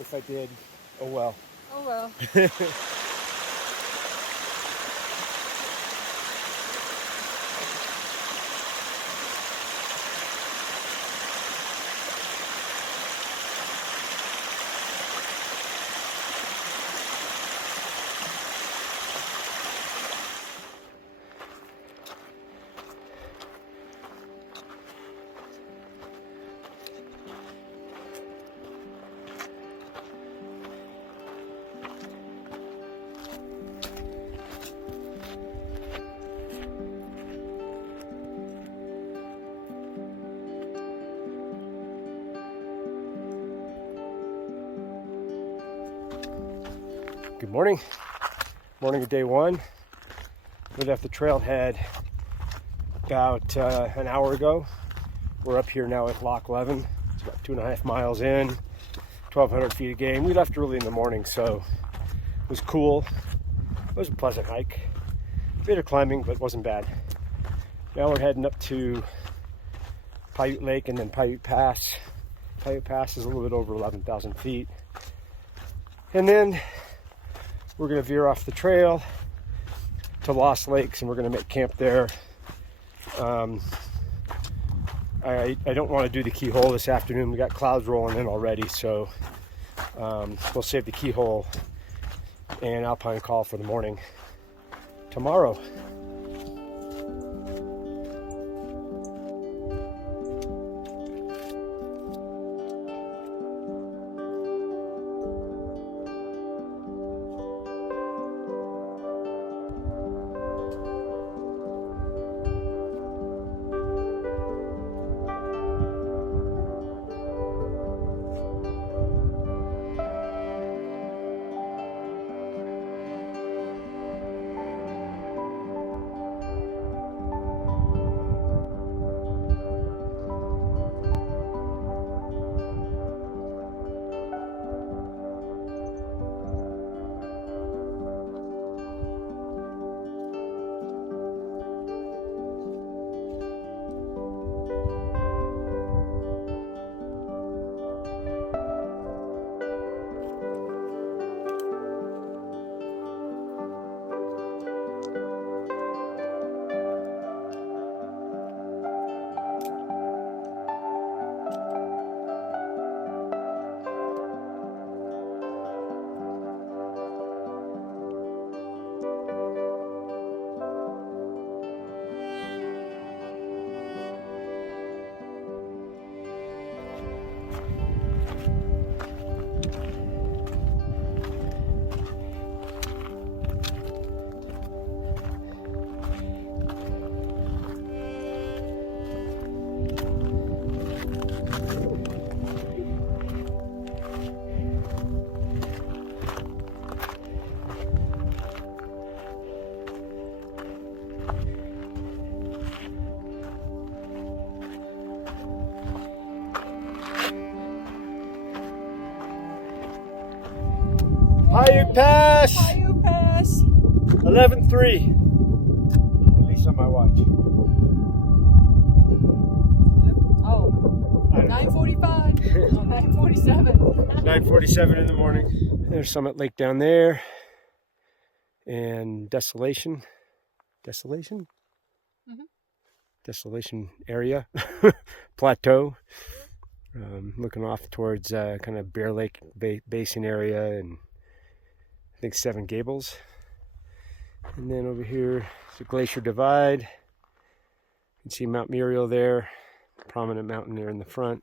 If I did, oh well. Oh well. Good morning. Morning of day one. We left the trailhead about an hour ago. We're up here now at Loch 11. It's about 2.5 miles in, 1,200 feet of gain. We left early in the morning, so it was cool. It was a pleasant hike. A bit of climbing, but it wasn't bad. Now we're heading up to Piute Lake and then Piute Pass. Piute Pass is a little bit over 11,000 feet. And then we're going to veer off the trail to Lost Lakes, and we're going to make camp there. I don't want to do the Keyhole this afternoon. We got clouds rolling in already, so we'll save the Keyhole and Alpine Col for the morning tomorrow. Piute Pass! Piute Pass! 11:03. At least on my watch. Oh, 9:45. Oh, 9:47. 9:47 in the morning. There's Summit Lake down there. And Desolation. Desolation? Mm-hmm. Desolation area. Plateau. Looking off towards kind of Bear Lake Basin area and I think Seven Gables. And then over here is the Glacier Divide. You can see Mount Muriel there, prominent mountain there in the front.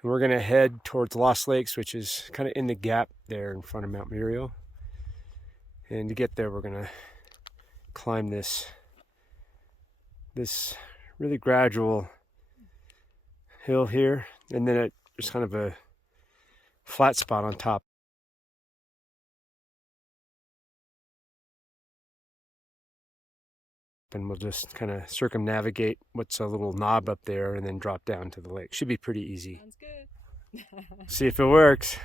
And we're going to head towards Lost Lakes, which is kind of in the gap there in front of Mount Muriel. And to get there, we're going to climb this really gradual hill here, and then there's kind of a flat spot on top. And we'll just kind of circumnavigate what's a little knob up there and then drop down to the lake. Should be pretty easy. Sounds good. See if it works.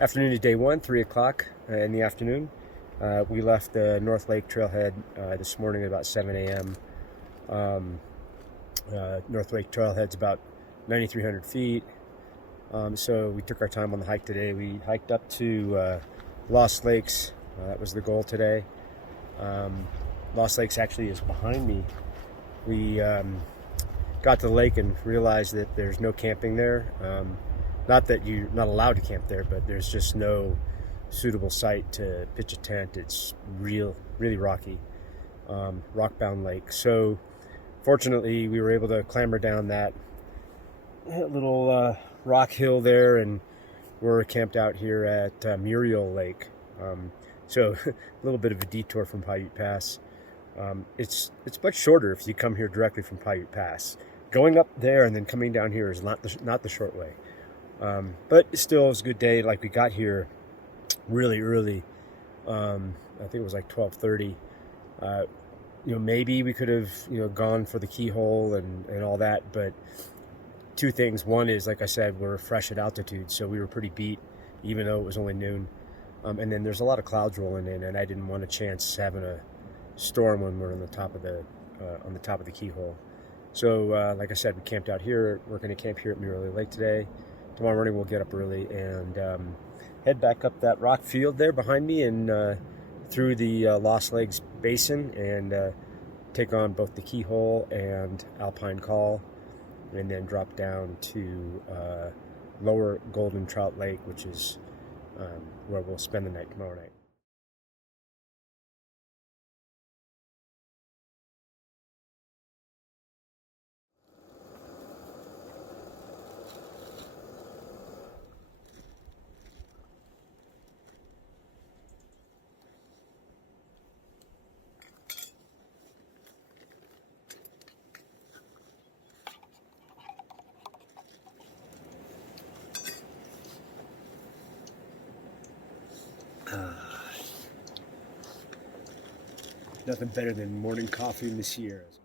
Afternoon of day one, 3 o'clock in the afternoon. We left the North Lake Trailhead this morning at about 7 a.m. North Lake Trailhead's about 9,300 feet. So we took our time on the hike today. We hiked up to Lost Lakes. That was the goal today. Lost Lakes actually is behind me. We got to the lake and realized that there's no camping there. Not that you're not allowed to camp there, but there's just no suitable site to pitch a tent. It's really rocky, rock-bound lake. So fortunately, we were able to clamber down that little rock hill there, and we're camped out here at Muriel Lake. So a little bit of a detour from Piute Pass. It's much shorter if you come here directly from Piute Pass. Going up there and then coming down here is not the short way. But it still was a good day. Like, we got here really early. I think it was like 12:30. Maybe we could have gone for the Keyhole and all that, but two things. One is, like I said, we're fresh at altitude, so we were pretty beat, even though it was only noon. And then there's a lot of clouds rolling in, and I didn't want a chance having a storm when we're on the top of the Keyhole. So, like I said, we camped out here. We're going to camp here at Muriel Lake today. Tomorrow morning we'll get up early and head back up that rock field there behind me and through the Lost Lakes Basin and take on both the Keyhole and Alpine Col, and then drop down to Lower Golden Trout Lake, which is where we'll spend the night tomorrow night. Nothing better than morning coffee in the Sierras.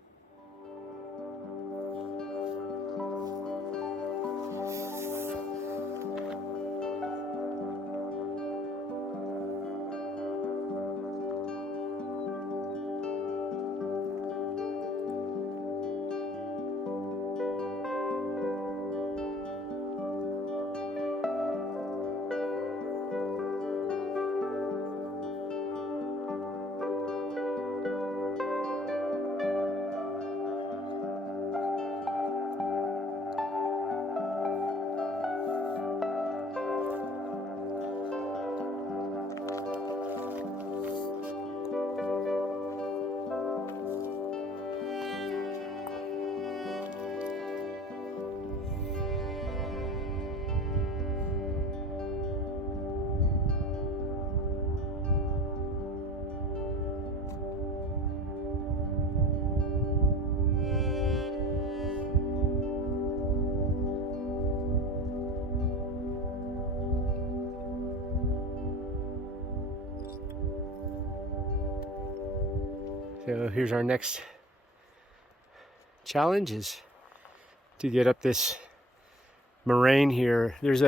So here's our next challenge, is to get up this moraine here. There's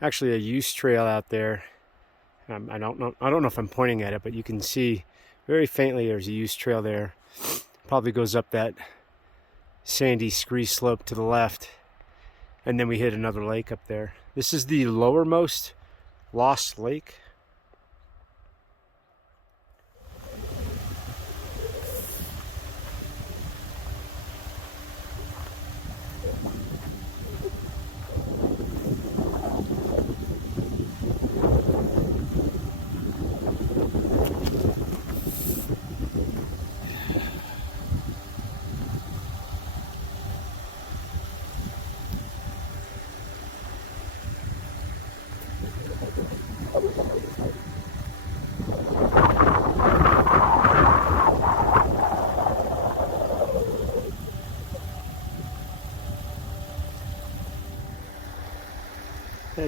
actually a use trail out there. I don't know if I'm pointing at it, but you can see very faintly there's a use trail there. Probably goes up that sandy scree slope to the left, and then we hit another lake up there. This is the lowermost Lost Lake.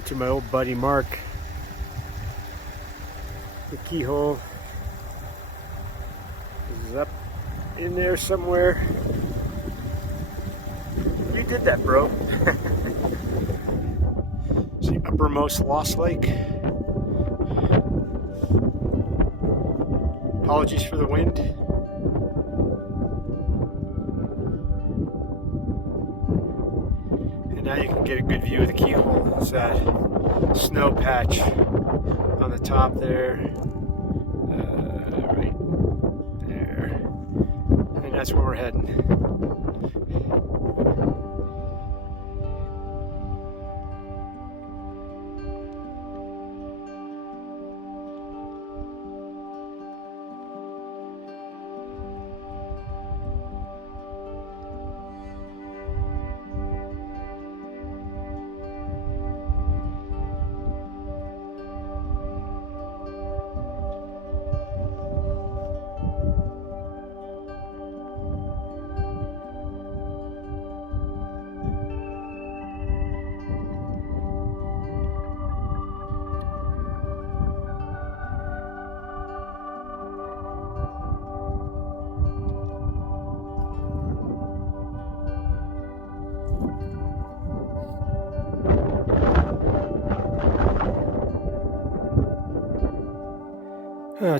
To my old buddy Mark. The Keyhole is up in there somewhere. You did that, bro. It's the uppermost Lost Lake. Apologies for the wind. And now you can get a good view of the Keyhole. It's that snow patch on the top there. Right there. And that's where we're heading.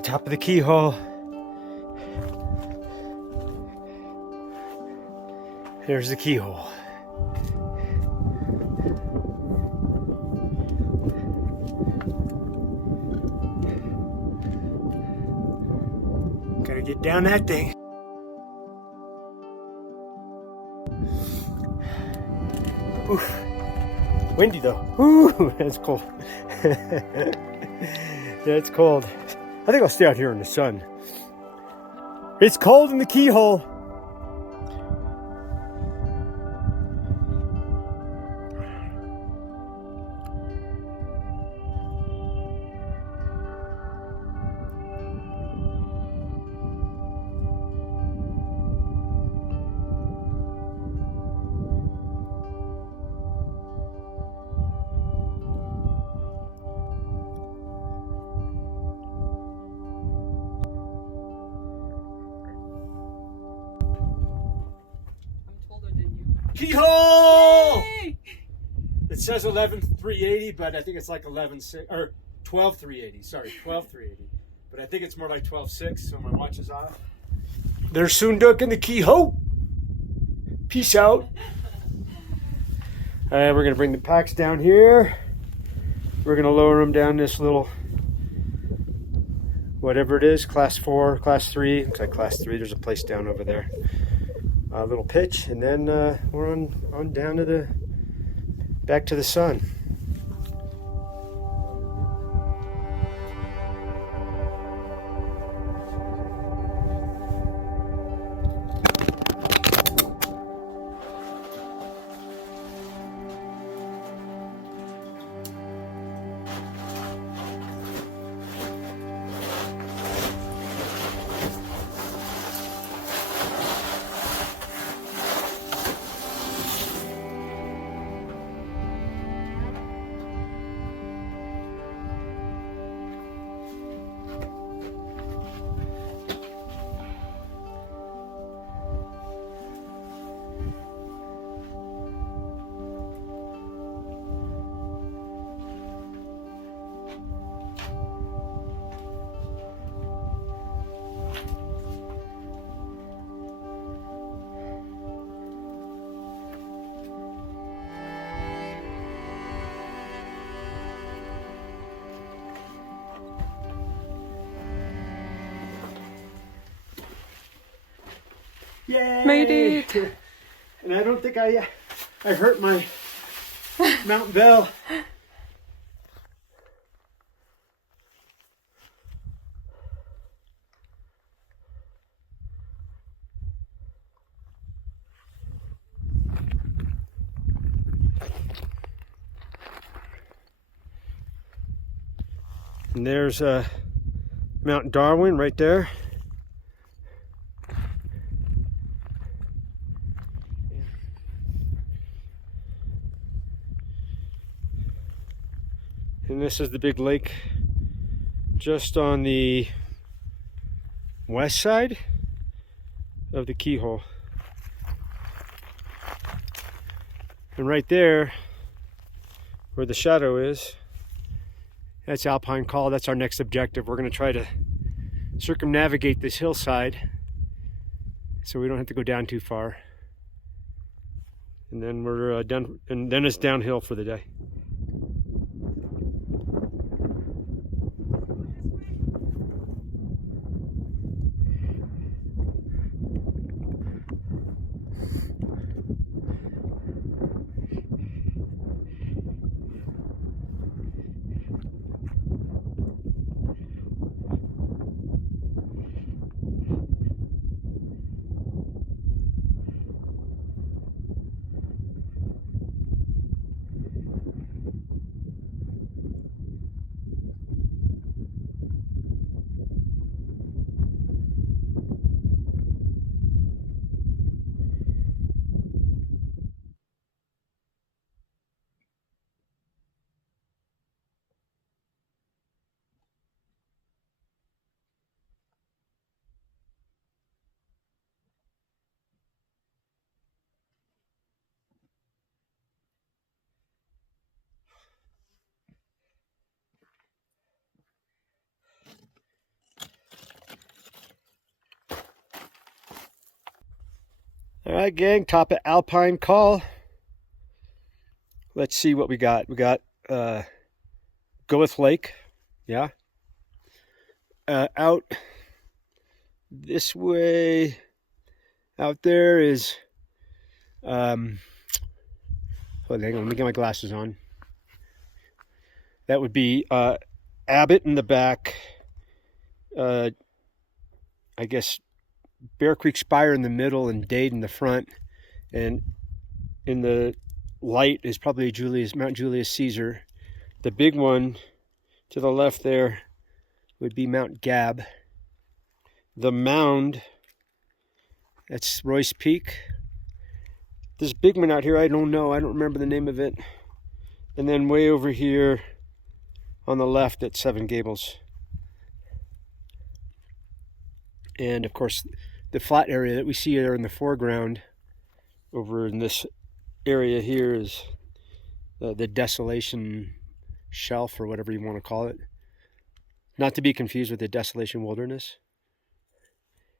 Top of the Keyhole. There's the Keyhole. Gotta get down that thing. Oof. Windy though. Ooh, that's cold. That's cold. I think I'll stay out here in the sun. It's cold in the Keyhole. Keyhole! Yay! It says 11,380, but I think it's like 12,380. Sorry, 12,380. But I think it's more like 12,600, so my watch is off. There's Sunduk in the Keyhole. Peace out. All right, we're gonna bring the packs down here. We're gonna lower them down this little, whatever it is, class 4, class 3. Looks like class 3. There's a place down over there. A little pitch, and then we're on down to back to the sun. Yay! Made it! And I don't think I hurt my Mountain Bell. And there's Mount Darwin right there. And this is the big lake just on the west side of the Keyhole. And right there, where the shadow is. That's Alpine Col. That's our next objective. We're going to try to circumnavigate this hillside so we don't have to go down too far. And then we're done, and then it's downhill for the day. All right, gang, top of Alpine Col. Let's see what we got. We got Goeth Lake, yeah. Out this way, out there is, hold on, hang on, let me get my glasses on. That would be Abbott in the back, I guess Bear Creek Spire in the middle and Dade in the front, and in the light is probably Mount Julius Caesar. The big one to the left there would be Mount Gab. The mound, that's Royce Peak. This big one out here, I don't know, I don't remember the name of it. And then way over here on the left at Seven Gables. And of course, the flat area that we see there in the foreground over in this area here is the Desolation Shelf, or whatever you want to call it. Not to be confused with the Desolation Wilderness.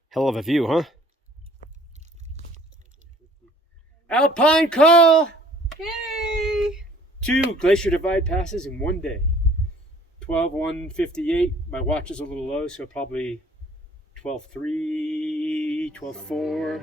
Hell of a view, huh? Alpine Col! Yay! 2 Glacier Divide passes in one day. 12:158. My watch is a little low, so probably 12:3, 12:4.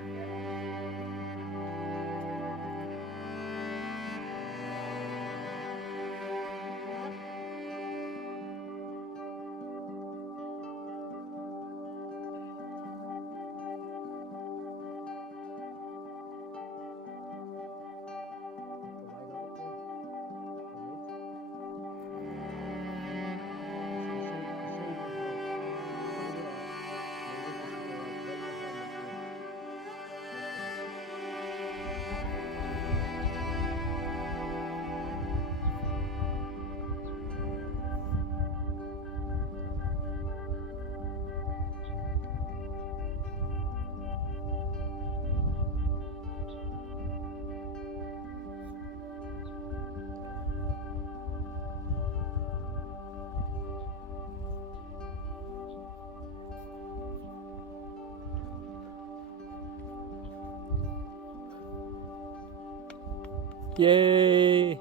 Yay!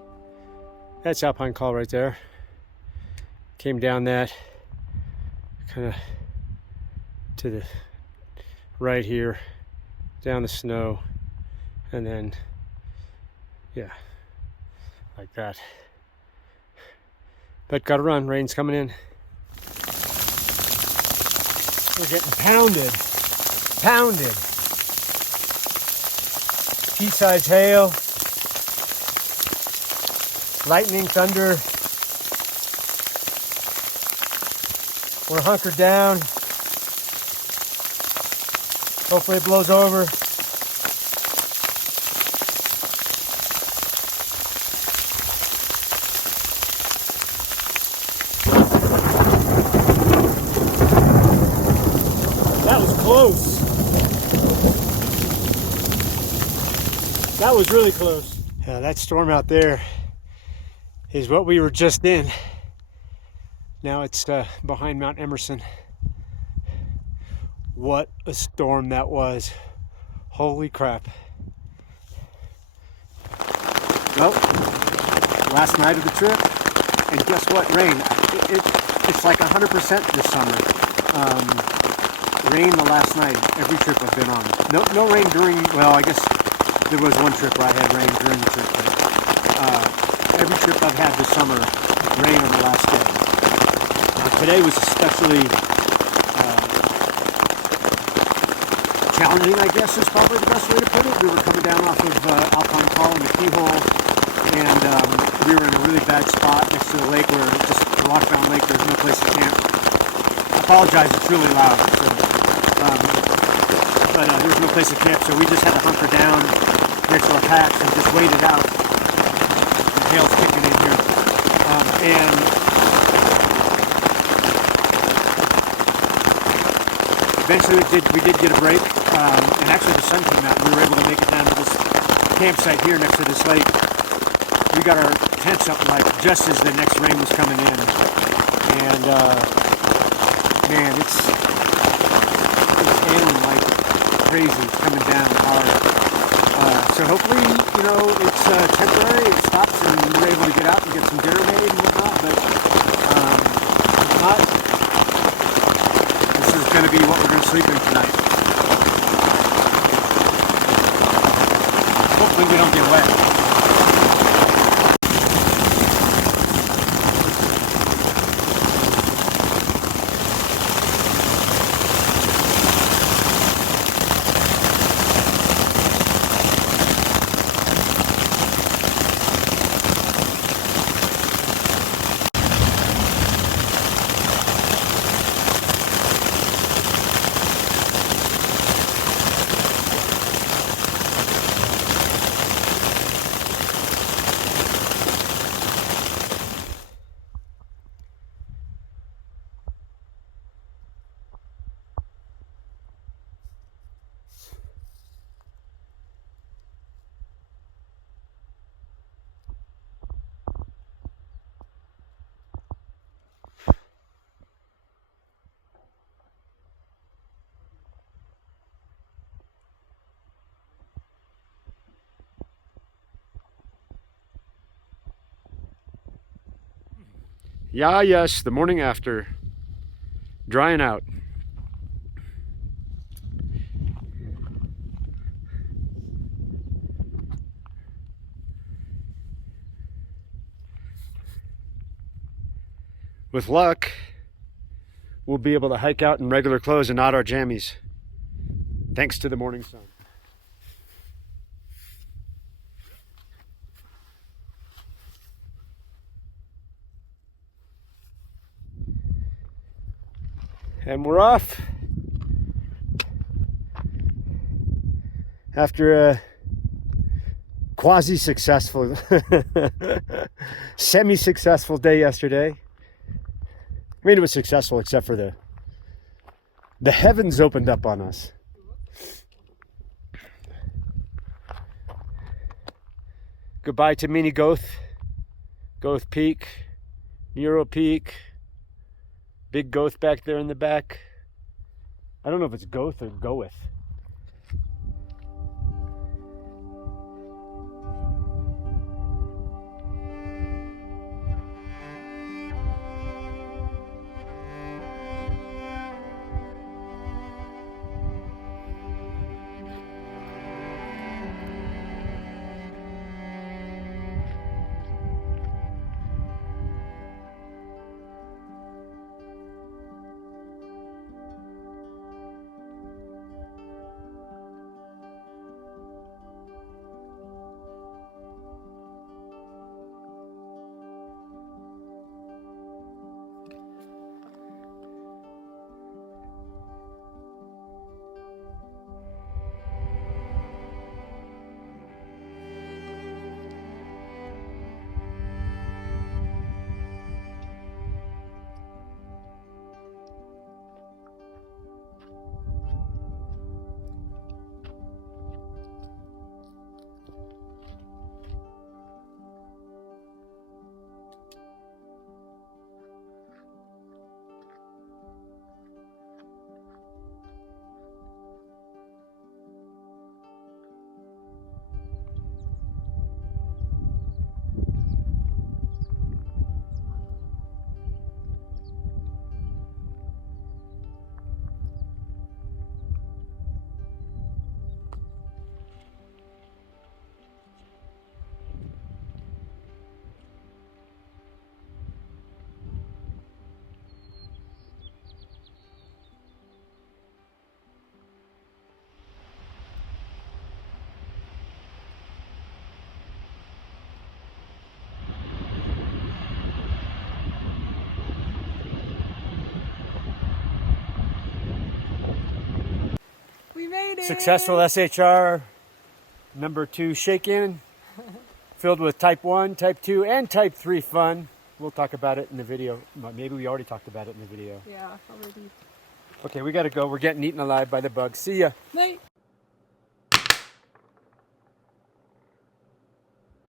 That's Alpine Col right there. Came down that kind of to the right here, down the snow, and then, yeah, like that. But gotta run, rain's coming in. We're getting pounded. Pounded. Pea-sized hail. Lightning, thunder. We're hunkered down. Hopefully it blows over. That was close. That was really close. That storm out there, is what we were just in. Now it's behind Mount Emerson. What a storm that was. Holy crap. Well, last night of the trip, and guess what? Rain. It's like 100% this summer. Rain the last night, every trip I've been on. No rain during, well, I guess there was one trip where I had rain during the trip, but every trip I've had this summer, rain on the last day. Today was especially challenging, I guess is probably the best way to put it. We were coming down off of Alpine Col in the Keyhole, and we were in a really bad spot next to the lake where just a rockbound lake, there's no place to camp. I apologize, it's really loud. So, but there was no place to camp, so we just had to hunker down next to our packs and just wait it out. The hail's kicking in here. And eventually we did get a break, and actually the sun came out and we were able to make it down to this campsite here next to this lake. We got our tents up like just as the next rain was coming in, and man, it's ailing like crazy. It's coming down hard. So hopefully, it's temporary. It stops and we're able to get out and get some dinner made and whatnot. But if not, this is going to be what we're going to sleep in tonight. Hopefully we don't get wet. Yes, the morning after, drying out. With luck, we'll be able to hike out in regular clothes and not our jammies, thanks to the morning sun. And we're off after a quasi-successful, semi-successful day yesterday. I mean, it was successful except for the heavens opened up on us. Goodbye to Mini Goth Peak, Muriel Peak. Big Goth back there in the back. I don't know if it's Goth or Goeth. did it! Successful SHR number 2 shake-in, filled with type 1, type 2, and type 3 fun. We'll talk about it in the video. Maybe we already talked about it in the video. Yeah, already. Okay, we gotta go. We're getting eaten alive by the bugs. See ya. Night.